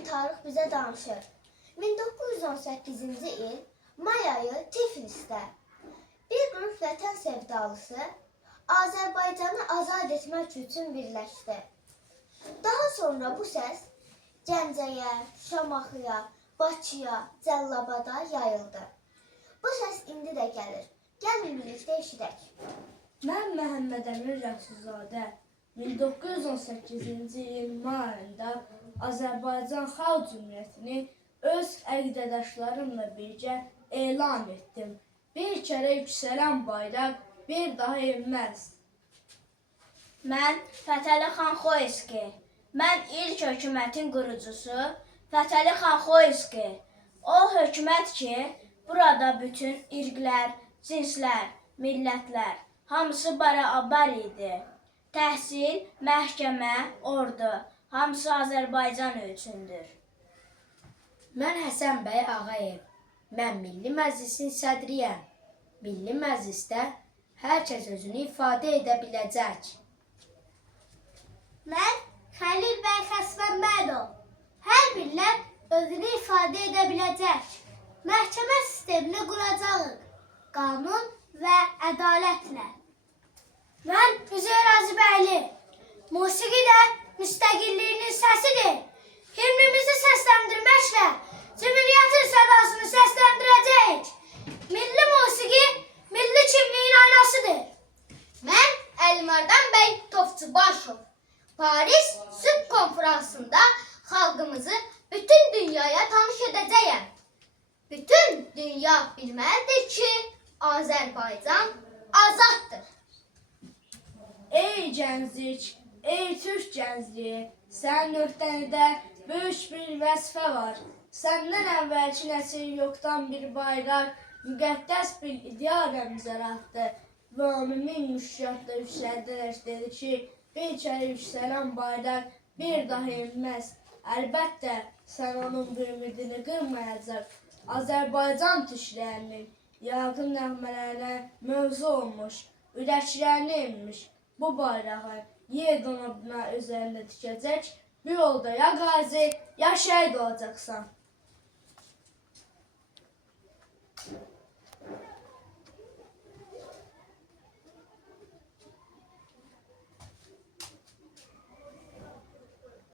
gün tarix bizə danışır. 1918-ci il may ayı Tiflisdə bir qrup vətən sevdalısı Azərbaycanı azad etmək üçün birləşdi. Daha sonra bu səs Gəncəyə, Şamaxıya, Bakıya, Cəllabada yayıldı. Bu səs indi də gəlir. Gəlin birlikdə eşidək. Mən Məhəmməd Əmin Rəsulzadə 1918-ci il may ayında Azərbaycan Xalq Cümhuriyyətini öz əqidədaşlarımla birgə elan etdim. Bir kərə yüksələn bayraq bir daha enməz. Mən Fətəli xan Xoyski. Mən ilk hökumətin qurucusu Fətəli xan Xoyski. O hökumət ki, burada bütün irqlər, cinslər, millətlər, hamısı barabar idi. Təhsil, məhkəmə, ordu, hamısı Azərbaycan üçündür. Mən Həsən bəy Ağayev. Mən Milli Məclisin sədriyəm. Milli Məclisdə hər kəs özünü ifadə edə biləcək. Mən Xəlil bəy Xəsvənbədov. Hər millət özünü ifadə edə biləcək. Məhkəmə sistemini quracağıq. Qanun və ədalətlə. Mən Üzeyir Hacıbəyli. Musiqi də müstəqilliyinin səsidir. Himnimizi səsləndirməklə Cümhuriyyətin sədasını səsləndirəcəyik. Milli musiqi, milli kimliyin aynasıdır. Mən Əlimardan bəy Topçubaşov. Paris Sülh Konferansında xalqımızı bütün dünyaya tanış edəcəyəm. Bütün dünya bilməlidir ki, Azərbaycan azaddır. Ey gənclik, ey Türk gəncliyi, sənin öhdəndə böyük bir vəzifə var. Səndən əvvəlki nəsil yoxdan bir bayraq, müqəddəs bir ideal rəmzər atdı və ümumi müşkilatda yüksəldərək dedi ki, bir kərə yüksələn bayraq bir daha enməz. Əlbəttə, sən onun bu ümidini qırmayacaq. Azərbaycan türklərinin yaqın nəğmələrinə mövzu olmuş, ürəklərini enmiş bu bayrağı yer donanma üzərində tikəcək, bu yolda ya qazi, ya şəhid olacaqsan.